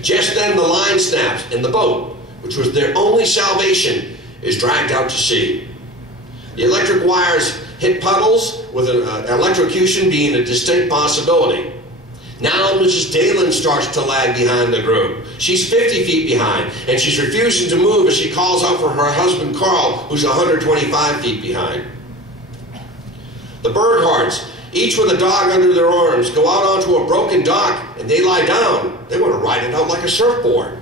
Just then the line snaps and the boat, which was their only salvation, is dragged out to sea. The electric wires hit puddles, with an electrocution being a distinct possibility. Now Mrs. Dalen starts to lag behind the group. She's 50 feet behind, and she's refusing to move as she calls out for her husband Carl, who's 125 feet behind. The Burghards, each with a dog under their arms, go out onto a broken dock, and they lie down. They want to ride it out like a surfboard.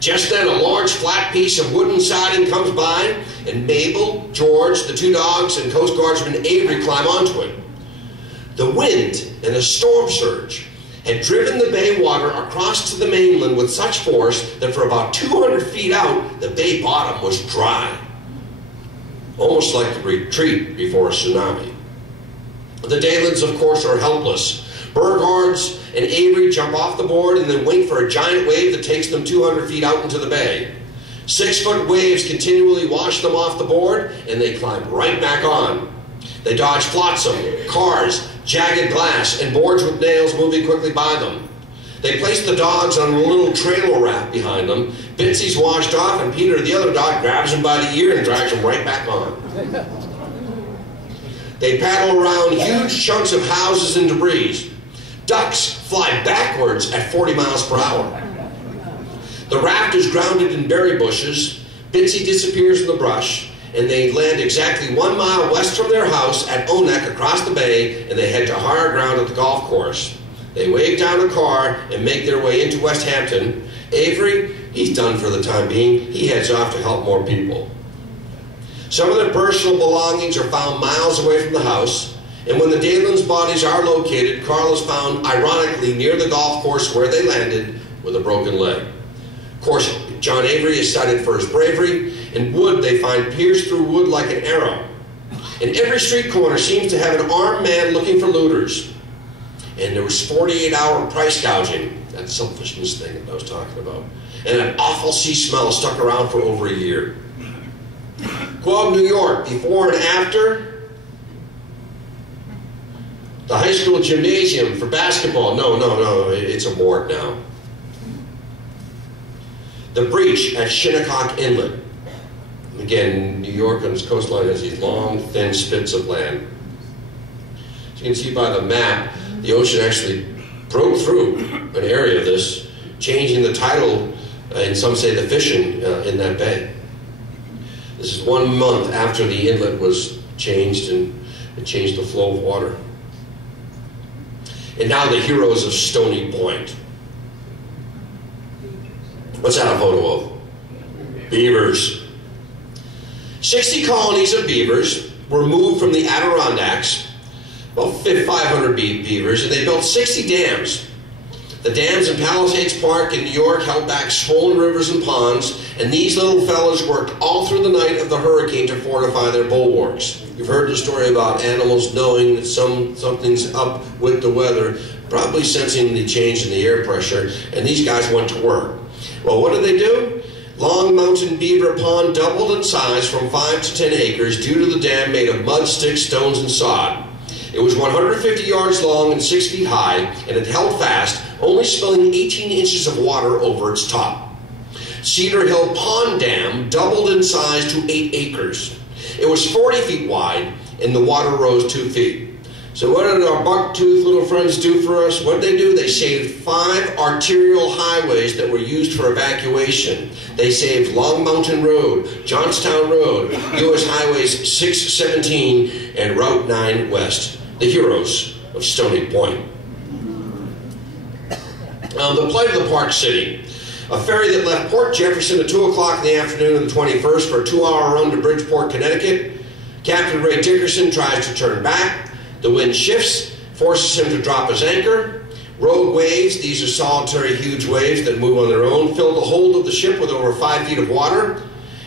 Just then, a large flat piece of wooden siding comes by, and Mabel, George, the two dogs, and Coast Guardsman Avery climb onto it. The wind and a storm surge had driven the bay water across to the mainland with such force that for about 200 feet out, the bay bottom was dry. Almost like the retreat before a tsunami. The Dalens, of course, are helpless. Burghards and Avery jump off the board and then wait for a giant wave that takes them 200 feet out into the bay. 6-foot waves continually wash them off the board, and they climb right back on. They dodge flotsam, cars, jagged glass, and boards with nails moving quickly by them. They place the dogs on a little trailer raft behind them. Bitsy's washed off, and Peter, the other dog, grabs him by the ear and drags him right back on. They paddle around huge chunks of houses and debris. Ducks fly backwards at 40 miles per hour. The raft is grounded in berry bushes. Bitsy disappears in the brush, and they land exactly 1 mile west from their house at Onek across the bay, and they head to higher ground at the golf course. They wave down a car and make their way into West Hampton. Avery, he's done for the time being. He heads off to help more people. Some of their personal belongings are found miles away from the house, and when the Dalens' bodies are located, Carl is found, ironically, near the golf course where they landed with a broken leg. Of course, John Avery is cited for his bravery. In wood, they find pierced through wood like an arrow. And every street corner seems to have an armed man looking for looters. And there was 48-hour price gouging, that selfishness thing that I was talking about. And an awful sea smell stuck around for over a year. Quote, New York, before and after. The high school gymnasium for basketball. No, it's a morgue now. The breach at Shinnecock Inlet. Again, New York on its coastline has these long, thin spits of land. As you can see by the map, the ocean actually broke through an area of this, changing the tidal, and some say the fishing in that bay. This is 1 month after the inlet was changed, and it changed the flow of water. And now the heroes of Stony Point. What's that a photo of? Beavers. 60 colonies of beavers were moved from the Adirondacks, about 500 beavers, and they built 60 dams. The dams in Palisades Park in New York held back swollen rivers and ponds, and these little fellas worked all through the night of the hurricane to fortify their bulwarks. You've heard the story about animals knowing that something's up with the weather, probably sensing the change in the air pressure, and these guys went to work. Well, what did they do? Long Mountain Beaver Pond doubled in size from 5 to 10 acres due to the dam made of mud, sticks, stones, and sod. It was 150 yards long and 6 feet high, and it held fast, only spilling 18 inches of water over its top. Cedar Hill Pond Dam doubled in size to 8 acres. It was 40 feet wide, and the water rose 2 feet. So what did our buck-toothed little friends do for us? What did they do? They saved 5 arterial highways that were used for evacuation. They saved Long Mountain Road, Johnstown Road, U.S. Highways 617, and Route 9 West. The heroes of Stony Point. The plight of the Park City. A ferry that left Port Jefferson at 2 o'clock in the afternoon of the 21st for a 2-hour run to Bridgeport, Connecticut. Captain Ray Dickerson tries to turn back. The wind shifts, forces him to drop his anchor. Rogue waves, these are solitary huge waves that move on their own, fill the hold of the ship with over 5 feet of water.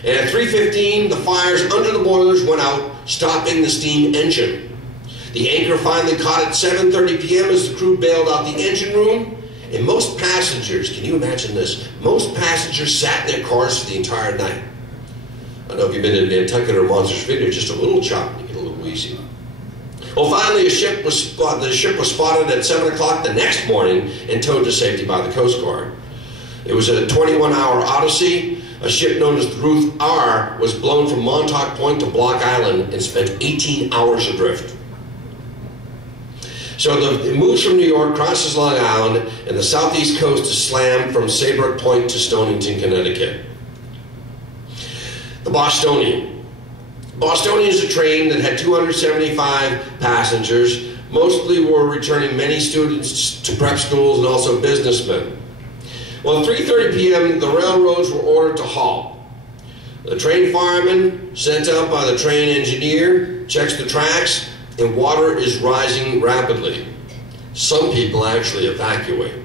And at 3:15, the fires under the boilers went out, stopping the steam engine. The anchor finally caught at 7:30 p.m. as the crew bailed out the engine room. And most passengers, can you imagine this? Most passengers sat in their cars for the entire night. I don't know if you've been in Nantucket or Monsters Vineyard, just a little chop, you get a little wheezy. Well, finally, the ship was spotted at 7 o'clock the next morning and towed to safety by the Coast Guard. It was a 21-hour odyssey. A ship known as the Ruth R was blown from Montauk Point to Block Island and spent 18 hours adrift. So it moves from New York, crosses Long Island, and the southeast coast is slammed from Saybrook Point to Stonington, Connecticut. The Bostonian. Bostonian is a train that had 275 passengers. Mostly were returning many students to prep schools and also businessmen. Well, at 3:30 p.m., the railroads were ordered to halt. The train fireman, sent out by the train engineer, checks the tracks, and water is rising rapidly. Some people actually evacuate.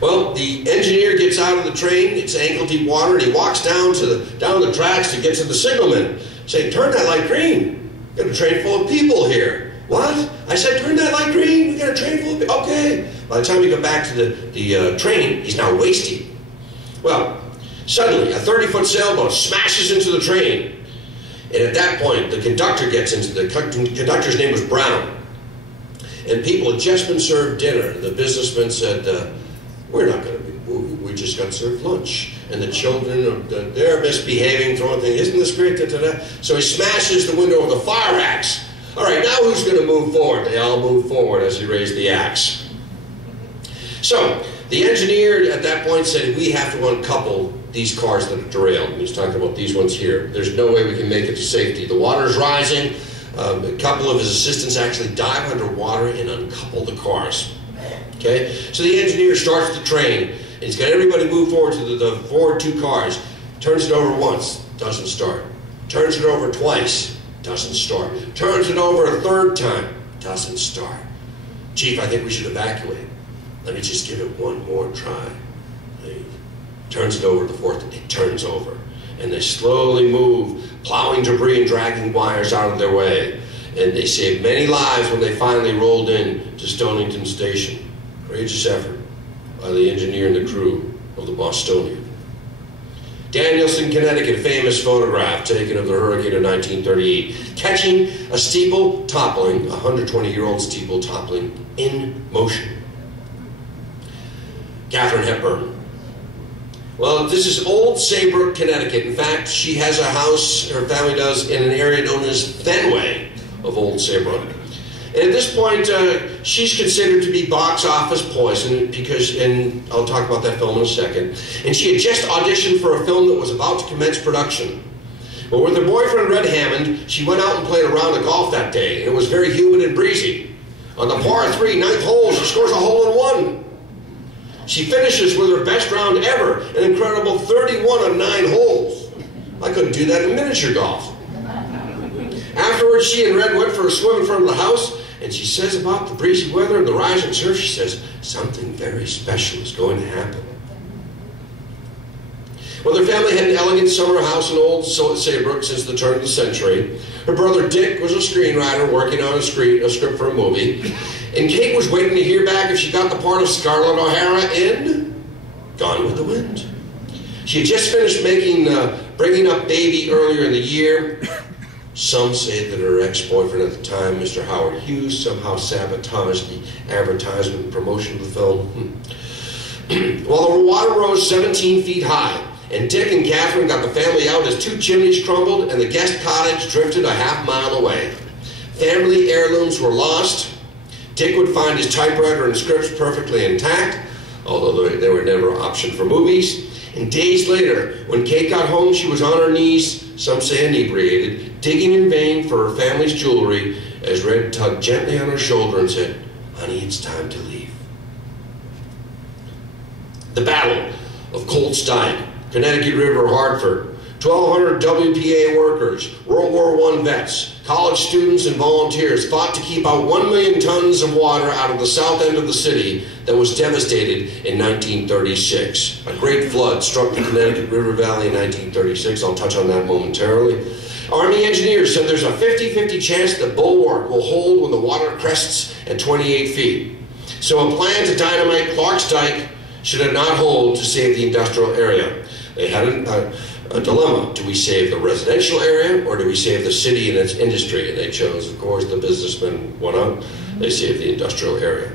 Well, the engineer gets out of the train, it's ankle-deep water, and he walks down the tracks to get to the signalman, saying, "Turn that light green. We've got a train full of people here." "What?" "I said, turn that light green. We got a train full of people." "Okay." By the time you get back to the train, he's now wasting. Well, suddenly a 30-foot sailboat smashes into the train. And at that point, the conductor gets into the conductor's name was Brown. And people had just been served dinner. The businessman said, "We're not going to be moving. We just got served lunch." And the children, they're misbehaving, throwing things. "Isn't this great?" Da, da, da. So he smashes the window with a fire axe. "All right, now who's going to move forward?" They all move forward as he raised the axe. So the engineer at that point said, "We have to uncouple these cars that are derailed." And he's talking about these ones here. "There's no way we can make it to safety. The water's rising." A couple of his assistants actually dive underwater and uncouple the cars. Okay, so the engineer starts the train, and he's got everybody move forward to the forward two cars. Turns it over once, doesn't start. Turns it over twice, doesn't start. Turns it over a third time, doesn't start. "Chief, I think we should evacuate. Let me just give it one more try." He turns it over the fourth, it turns over. And they slowly move, plowing debris and dragging wires out of their way. And they saved many lives when they finally rolled in to Stonington Station. Courageous effort by the engineer and the crew of the Bostonian. Danielson, Connecticut, famous photograph taken of the hurricane of 1938, catching a steeple toppling, a 120-year-old steeple toppling in motion. Katharine Hepburn. Well, this is Old Saybrook, Connecticut. In fact, she has a house, her family does, in an area known as Fenway of Old Saybrook. And at this point, she's considered to be box office poison because, and I'll talk about that film in a second, and she had just auditioned for a film that was about to commence production. But with her boyfriend, Red Hammond, she went out and played a round of golf that day, and it was very humid and breezy. On the par 3, 9th hole, she scores a hole-in-one. She finishes with her best round ever, an incredible 31 on 9 holes. I couldn't do that in miniature golf. Afterwards, she and Red went for a swim in front of the house, and she says about the breezy weather and the rising surf, she says, something very special is going to happen. Well, their family had an elegant summer house in Old Saybrook since the turn of the century. Her brother Dick was a screenwriter working on a script for a movie. And Kate was waiting to hear back if she got the part of Scarlett O'Hara in Gone with the Wind. She had just finished making Bringing Up Baby earlier in the year. Some say that her ex-boyfriend at the time, Mr. Howard Hughes, somehow sabotaged the advertisement and promotion of the film. Well, the water rose 17 feet high, and Dick and Catherine got the family out as 2 chimneys crumbled and the guest cottage drifted a half-mile away. Family heirlooms were lost. Dick would find his typewriter and scripts perfectly intact, although they were never optioned for movies. And days later, when Kate got home, she was on her knees, some say inebriated, digging in vain for her family's jewelry, as Red tugged gently on her shoulder and said, "Honey, it's time to leave." The Battle of Colts Dyke, Connecticut River, Hartford. 1,200 WPA workers, World War I vets, college students and volunteers fought to keep out 1 million tons of water out of the south end of the city that was devastated in 1936. A great flood struck the Connecticut River Valley in 1936. I'll touch on that momentarily. Army engineers said there's a 50-50 chance that Bulwark will hold when the water crests at 28 feet. So a plan to dynamite Clark's Dyke should not hold to save the industrial area. They had a dilemma. Do we save the residential area, or do we save the city and its industry? And they chose, of course, the businessmen went out, they saved the industrial area.